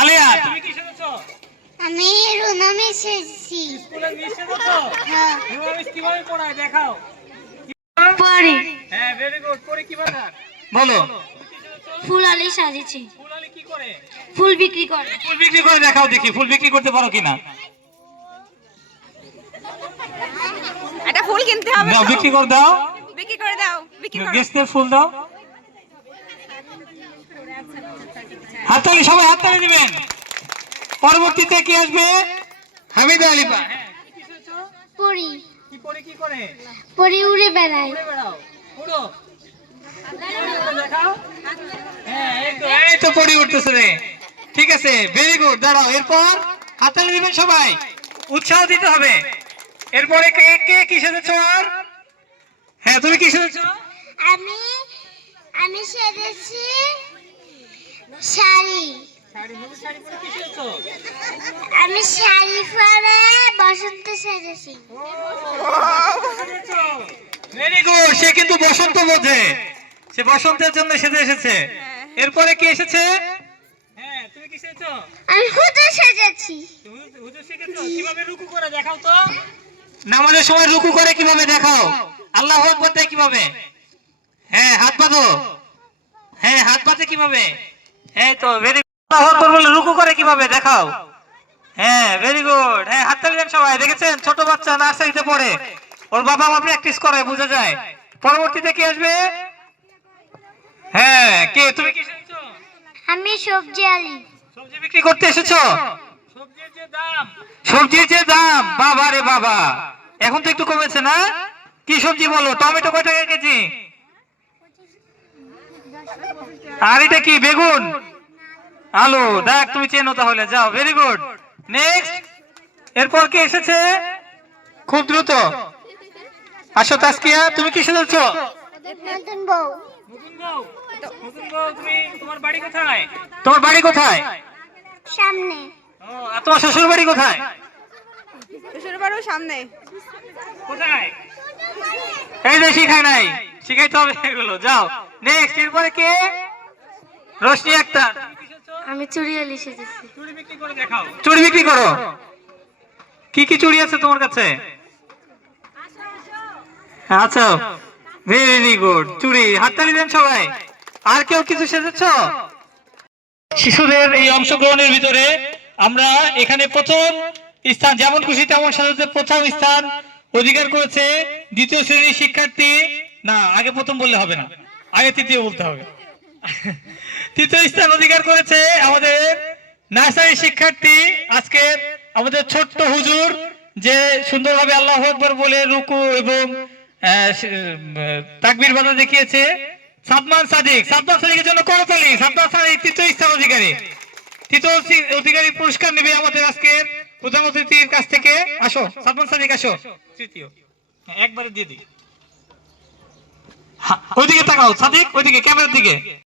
আলিয়া। তুমি কি সেজেছো আমি রুনামি এসেছি। স্কুলের মিস সেজেছো হ্যাঁ। রুমা মিস কীভাবে পড়ায়? দেখাও। পরে হ্যাঁ ভেরি গুড পরে কি বাজার বলো। ফুল আলি সাজিয়েছি। ফুল আলী কি করে? ফুল বিক্রি করে। ফুল বিক্রি করে দেখাও দেখি ফুল বিক্রি করতে পারো কিনা? একটা ফুল কিনতে হবে দাও বিক্রি করে দাও। বিক্রি করে দাও বিক্রি করো। গেস্টদের ফুল দাও। হাততালি সবাই হাততালি দিবেন। পরবর্তীতে কি আসবে? হামিদা আলিফা। হ্যাঁ কি? পরি কি করে? পরি উড়ে বেড়ায় উড়ে বেড়াও। উড়ো। দেখাও। হ্যাঁ এই তো এই তো পড়ি উঠতেছে রে। ঠিক আছে ভেরি গুড দাঁড়াও এরপর হাততালি দিবেন সবাই। উৎসাহ দিতে হবে। এরপরে কে কে কি সেজেছো? আর হ্যাঁ তুমি কি সেজেছো? আমি আমি সেজেছি শাড়ি শাড়ি নতুন শাড়ি পরে কি সেজেছো আমি শাড়ি পরে বসন্ত সেজেছি। ভেরি গুড সে কিন্তু বসন্ত বোঝে। সে বসন্তের জন্য সেজে এসেছে। এরপরে কি এসেছে? হ্যাঁ তুমি কি সেজেছো? আমি হুজুর সেজেছি। হুজুর শিখেছো কীভাবে রুকু করে দেখাও তো। নামাজের সময় রুকু করে কীভাবে দেখাও? আল্লাহ আকবার দেয় কীভাবে? হ্যাঁ হাত হ্যাঁ হাত পাতে কীভাবে? এই তো ভেরি রুকু করে কীভাবে? দেখাও। হ্যাঁ ভেরি গুড হ্যাঁ হাত দেন সবাই দেখেছেন? ছোট বাচ্চা নার্সারিতে পড়ে। ওর বাবা মা প্র্যাকটিস করে বোঝা যায়। পরবর্তীতে কি আসবে? হ্যাঁ কে? তুমি কি আমি সবজি আলি। সবজি বিক্রি করতে এসেছ? সবজির যে দাম। সবজির যে দাম বাবা রে বাবা। এখন তো একটু কমেছে না? কি সবজি বলো? টমেটো কয় টাকা কেজি? আর এটা কি বেগুন? আলু দেখ তুমি চেনো তাহলে যাও ভেরি গুড নেক্সট এরপর কে এসেছে? খুব দ্রুত। আসো তাসকিয়া তুমি কি তুমি তোমার বাড়ি কোথায়? তোমার বাড়ি কোথায়? সামনে। ও, আর তোমার শ্বশুর বাড়ি কোথায়? শ্বশুর বাড়ির সামনে। কোথায়? এই যে শিখাই নাই। শিখাইতে হবে এগুলো যাও। নেক্সট এরপরে কে? রোশনি আক্তার। আমি চুড়ি বিক্রি করো কি কি চুড়ি আছে তোমার কাছে? আচ্ছা ভেরি গুড চুড়ি হাততালি দেন সবাই। আর কেউ কিছু সেজেছ? শিশুদের এই অংশগ্রহণের ভিতরে আমরা এখানে প্রথম স্থান যেমন খুশি তেমন সাজাতে প্রথম স্থান অধিকার করেছে দ্বিতীয় শ্রেণির শিক্ষার্থী। না আগে প্রথম বললে হবে না। আগে তৃতীয় বলতে হবে। তৃতীয় স্থান অধিকার করেছে আমাদের নার্সারি শিক্ষার্থী আজকে আমাদের ছোট্ট হুজুর যে সুন্দরভাবে আল্লাহ আকবর বলে রুকু এবং তাকবীর বাধা দেখিয়েছে। সাদমান সাদিক সাদমান সাদিকের জন্য করতালি সাদমান সাদিক তৃতীয় স্থান অধিকারী। তৃতীয় অধিকারী পুরস্কার নেবে আমাদের আজকের প্রধান অতিথির কাছ থেকে। আসো সাদমান সাদিক আসো। তৃতীয়। একবারে দিয়ে দিই। ওইদিকে তাকাও সাদিক ওইদিকে ক্যামেরার দিকে।